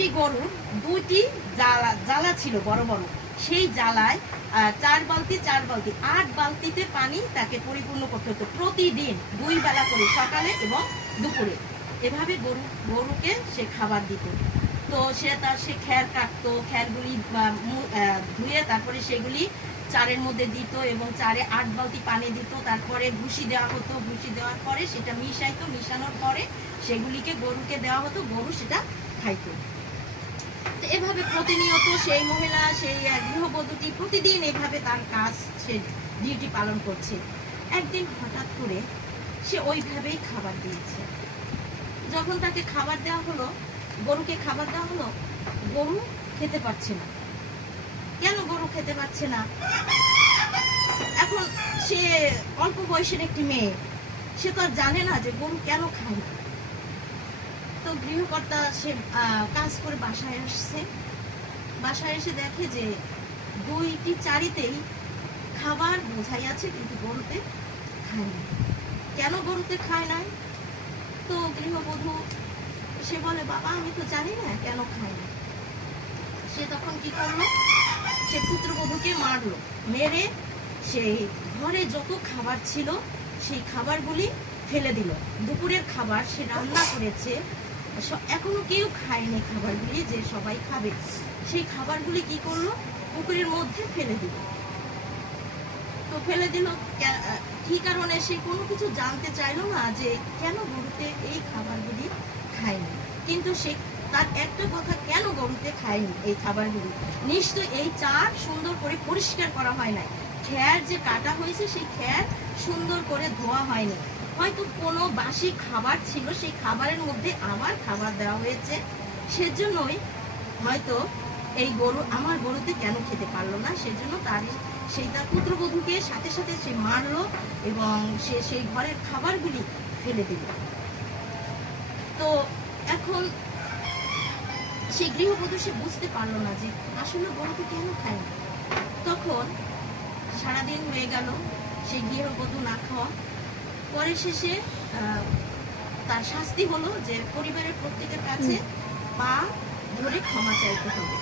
একটি গরুর দুইটি জ্বালা ছিল বড় বড়, সেই জ্বালায় 4 বালতি 8 বালতিতে পানি তাকে পরিপূর্ণ করতে হতো প্রতিদিন, 2 বেলা করে, সকালে এবং দুপুরে। এভাবে গরুকে সে খাবার দিত। তো সে খ্যার কাটতো, খ্যারগুলি ধুয়ে তারপরে সেগুলি চারের মধ্যে দিত এবং চারে 8 বালতি পানি দিত। তারপরে ভুসি দেওয়া হতো, ভুসি দেওয়ার পরে সেটা মিশাইতো, মিশানোর পরে সেগুলিকে গরুকে দেওয়া হতো, গরু সেটা খাইতো। এভাবে প্রতিনিয়ত সেই মহিলা, সেই গৃহবধূটি প্রতিদিন এভাবে তার কাজ, সে ডিউটি পালন করছে। একদিন হঠাৎ করে সে ওইভাবেই খাবার দিয়েছে। যখন তাকে খাবার দেওয়া হলো, গরুকে খাবার দেওয়া হলো, গরু খেতে পারছে না। কেন গরু খেতে পারছে না? এখন সে অল্প বয়সের একটি মেয়ে, সে তো আর জানে না যে গরু কেন খায় না। তো গৃহকর্তা সে কাজ করে বাসায় আসছে, বাসায় এসে দেখে যে 2টি চারিতেই খাবার বোঝাই আছে, কিন্তু গরুতে খায় না। কেন গরুতে খায় নাই? তো গৃহবধূ সে বলে, বাবা আমি তো জানি না কেন খায় না। সে তখন কি করলো, সে পুত্রবধূকে মারলো, মেরে সেই ঘরে যত খাবার ছিল সেই খাবারগুলি ফেলে দিল। দুপুরের খাবার সে রান্না করেছে, এখনো কেউ খায়নি খাবারগুলি, যে সবাই খাবে, সেই খাবারগুলি কি করলো, পুকুরের মধ্যে ফেলে দিল। তো ফেলে দিল কি কারণে? সে কোনো কিছু জানতে চাইলো না যে কেন গরুতে এই খাবারগুলি খায়নি। কিন্তু সে তার একটা কথা, কেন গরুতে খায়নি এই খাবারগুলি, নিশ্চয় এই চার সুন্দর করে পরিষ্কার করা হয় নাই, খ্যার যে কাটা হয়েছে সেই খ্যার সুন্দর করে ধোয়া হয়নি, হয়তো কোনো বাসি খাবার ছিল, সেই খাবারের মধ্যে আবার খাবার দেওয়া হয়েছে, সেজন্যই হয়তো এই গরু আমার গরুতে কেন খেতে পারলো না। সেজন্য তার পুত্রবধূকে সাথে সাথে সে মারলো এবং সে সেই ঘরের খাবারগুলি ফেলে দিল। তো এখন সেই গৃহবধূ সে বুঝতে পারলো না যে আসলে গরুকে কেন খায় না। তখন সারাদিন হয়ে গেল সেই গৃহবধূ না খাওয়া, পরে শেষে তার শাস্তি হলো যে পরিবারের প্রত্যেকের কাছে পা ধরে ক্ষমা চাইতে হবে।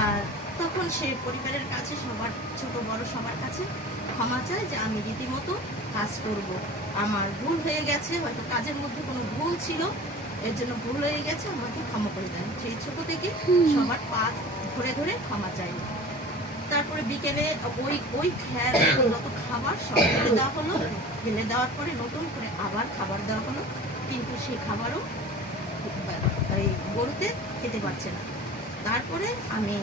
আর তখন সে পরিবারের কাছে সবার, ছোট বড় সবার কাছে ক্ষমা চায় যে আমি রীতিমতো কাজ করব, আমার ভুল হয়ে গেছে, হয়তো কাজের মধ্যে কোনো ভুল ছিল, এর জন্য ভুল হয়ে গেছে, আমাকে ক্ষমা করে দেন। সেই ছোট থেকে সবার পা ধরে ধরে ক্ষমা চাইল। তারপরে বিকেলে ওই যত খাবার সব ফেলে দেওয়া হলো, ফেলে দেওয়ার পরে নতুন করে আবার খাবার দেওয়া হলো, কিন্তু সেই খাবারও এই গরুতে খেতে পারছে না। তারপরে আমি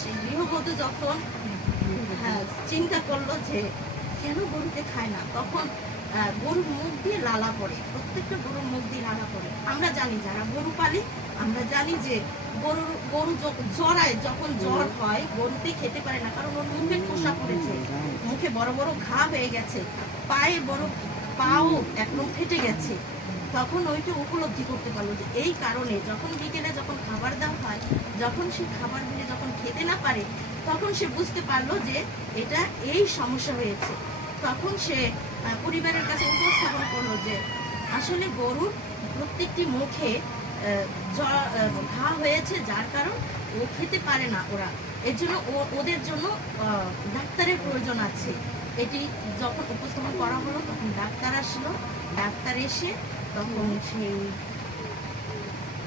সেই গৃহবধূ যখন চিন্তা করলো যে কেন গরুতে খায় না, তখন গরুর মুখ দিয়ে লালা পড়ে, প্রত্যেকটা গরুর মুখ দিয়ে লালা পড়ে। আমরা জানি, যারা গরু পালি, আমরা জানি যে গরু জ্বরায়, যখন জ্বর হয় গরুতে খেতে পারে না, কারণ ওর মুখে খোসা পড়েছে, মুখে বড় বড় ঘা হয়ে গেছে, পায়ে পাও একদম ফেটে গেছে। তখন ওইটা উপলব্ধি করতে পারলো যে এই কারণে যখন বিকেলে যখন খাবার দেওয়া হয়, যখন সে খাবারগুলি যখন খেতে না পারে, তখন সে বুঝতে পারলো যে এটা এই সমস্যা হয়েছে। তখন সে পরিবারের কাছে উপস্থাপন করলো যে আসলে গরুর প্রত্যেকটি মুখে ঘা হয়েছে, যার কারণ ও খেতে পারে না ওরা, এর জন্য ওদের জন্য ডাক্তারের প্রয়োজন আছে। এটি যখন উপস্থাপন করা হলো, তখন ডাক্তার আসলো, ডাক্তার এসে তখন সেই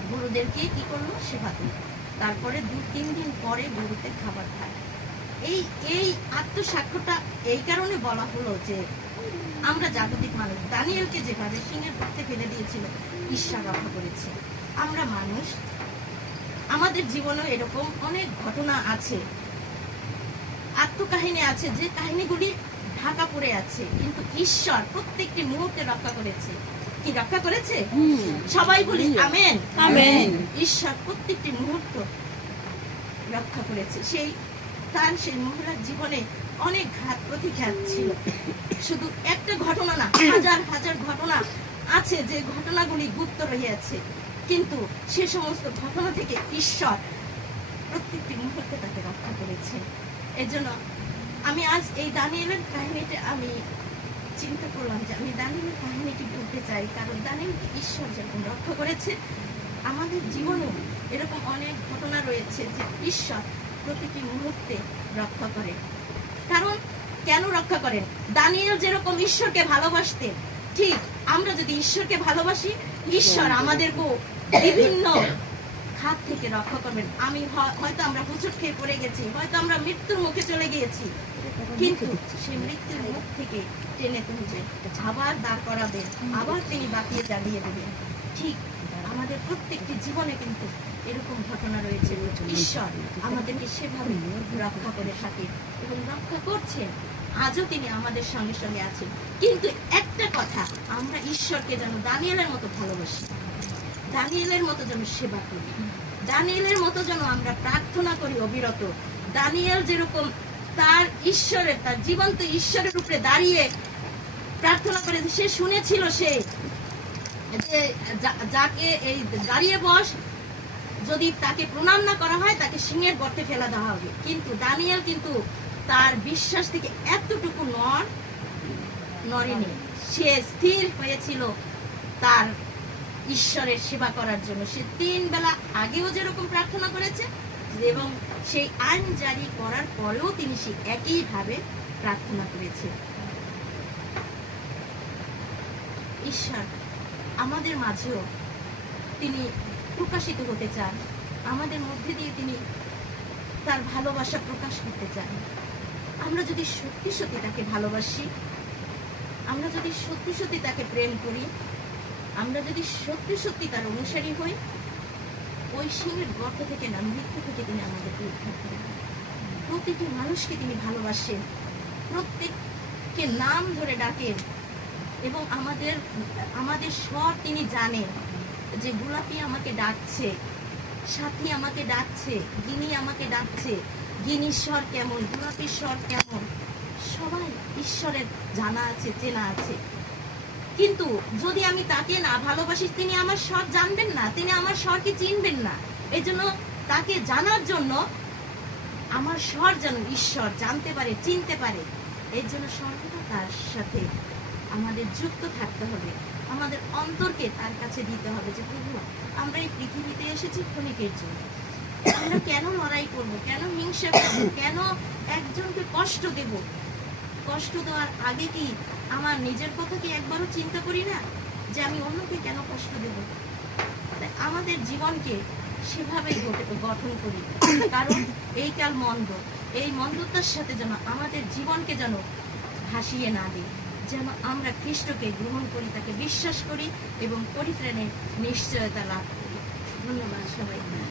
গরুদেরকে কি করলো, সেবা দিল। তারপরে 2-3 দিন পরে গরুতে খাবার খায়। এই আত্মসাক্ষ্যটা এই কারণে বলা হলো যে আমরা জাগতিক মানুষ, দানিয়েলকে যেভাবে সিংহের গর্তে ফেলে দিয়েছিল, ঈশ্বর রক্ষা করেছে। আমরা মানুষ, আমাদের জীবনে এরকম অনেক ঘটনা আছে, আত্মকাহিনী আছে, যে কাহিনীগুলি ঢাকা পড়ে আছে, কিন্তু ঈশ্বর প্রত্যেকটি মুহূর্তে রক্ষা করেছে। কি রক্ষা করেছে? সবাই বলি আমেন, আমেন। ঈশ্বর প্রত্যেকটি মুহূর্ত রক্ষা করেছে। সেই মহিলার জীবনে অনেক ঘাত প্রতিঘাত ছিল, শুধু একটা ঘটনা না, হাজার হাজার ঘটনা আছে, যে ঘটনাগুলি গুপ্ত রহিয়াছে, কিন্তু সে সমস্ত ঘটনা থেকে ঈশ্বর প্রত্যেকটি মুহূর্তে তাকে রক্ষা করেছে। এর জন্য আমি আজ এই দানিয়েলের কাহিনীটা আমি চিন্তা করলাম যে আমি দানিয়েলের কাহিনীটি বলতে চাই, কারণ দানিয়েলকে ঈশ্বর যেরকম রক্ষা করেছে, আমাদের জীবনেও এরকম অনেক ঘটনা রয়েছে যে ঈশ্বর প্রতিটি মুহূর্তে রক্ষা করে। কারণ কেন রক্ষা করেন? দানিয়েল যেরকম ঈশ্বরকে ভালোবাসতেন, ঠিক আমরা যদি ঈশ্বরকে ভালোবাসি, ঈশ্বর আমাদেরকেও বিভিন্ন হাত থেকে রক্ষা করবেন। হয়তো আমরা হোঁচট খেয়ে পড়ে গেছি, হয়তো আমরা মৃত্যুর মুখে চলে গিয়েছি, কিন্তু সেই মৃত্যুর মুখ থেকে টেনে তুলবে, আবার দাঁড় করাবেন, আবার তিনি বাঁচিয়ে জ্বালিয়ে দেবেন। ঠিক আমাদের প্রত্যেকটি জীবনে কিন্তু এরকম ঘটনা রয়েছে। ঈশ্বর আমাদেরকে সেভাবে রক্ষা করে থাকে এবং রক্ষা করছেন, আজও তিনি আমাদের সঙ্গে সঙ্গে আছেন। কিন্তু একটা কথা, আমরা ঈশ্বরকে যেন দানিয়েলের মতো ভালোবাসি, দানিয়েলের মতো যেন সেবা করি, দানিয়েলের মতো যেন আমরা প্রার্থনা করি অবিরত। দানিয়েল যেরকম তার ঈশ্বরের, তার জীবন্ত ঈশ্বরের উপরে দাঁড়িয়ে প্রার্থনা করেছে, সে শুনেছিল সে যে যাকে এই দাঁড়িয়ে বস, যদি তাকে প্রণাম না করা হয় তাকে সিংহের গর্তে ফেলা দেওয়া হবে। কিন্তু দানিয়েল কিন্তু তার বিশ্বাস থেকে এতটুকু নড়েনি, সে স্থির হয়েছিল তার ঈশ্বরের সেবা করার জন্য। সে 3 বেলা আগেও যেরকম প্রার্থনা করেছে এবং সেই আইন জারি করার পরেও তিনি সে একইভাবে প্রার্থনা করেছে। ঈশ্বর আমাদের মাঝেও তিনি প্রকাশিত হতে চান, আমাদের মধ্যে দিয়ে তিনি তার ভালোবাসা প্রকাশ করতে চান। আমরা যদি সত্যি সত্যি তাকে ভালোবাসি, আমরা যদি সত্যি সত্যি তাকে প্রেম করি, আমরা যদি সত্যি সত্যি তার অনুসারী হই, ওই সিংহের গর্ত থেকে না, মৃত্যু থেকে তিনি আমাদেরকে উদ্ধার করেন। প্রতিটি মানুষকে তিনি ভালোবাসেন, প্রত্যেককে নাম ধরে ডাকেন এবং আমাদের স্বর তিনি জানেন, যে গোলাপি আমাকে ডাকছে, সাথী আমাকে ডাকছে, গিনি আমাকে ডাকছে। গিনির স্বর কেমন, গোলাপির স্বর কেমন, সবাই ঈশ্বরের জানা আছে, চেনা আছে। কিন্তু যদি আমি তাকে না ভালোবাসি, তিনি আমার স্বর জানবেন না, তিনি আমার স্বরকে চিনবেন না। এই জন্য তাকে জানার জন্য আমার স্বর যেন ঈশ্বর জানতে পারে, চিনতে পারে, এর জন্য সর্বদা তার সাথে আমাদের যুক্ত থাকতে হবে, আমাদের অন্তরকে তার কাছে দিতে হবে যে প্রভু, আমরা এই পৃথিবীতে এসেছি ক্ষণিকের জন্য, আমরা কেন লড়াই করব, কেন হিংসা করব, কেন একজনকে কষ্ট দেব? কষ্ট দেওয়ার আগে কি আমার নিজের কথা কি একবারও চিন্তা করি না যে আমি অন্যকে কেন কষ্ট দেব? আমাদের জীবনকে সেভাবেই গঠন করি, কারণ এই কাল মন্দ, এই মন্দতার সাথে যেন আমাদের জীবনকে যেন ভাসিয়ে না দিই, যেন আমরা খ্রিস্টকে গ্রহণ করি, তাকে বিশ্বাস করি এবং পরিত্রাণের নিশ্চয়তা লাভ করি। ধন্যবাদ সবাই।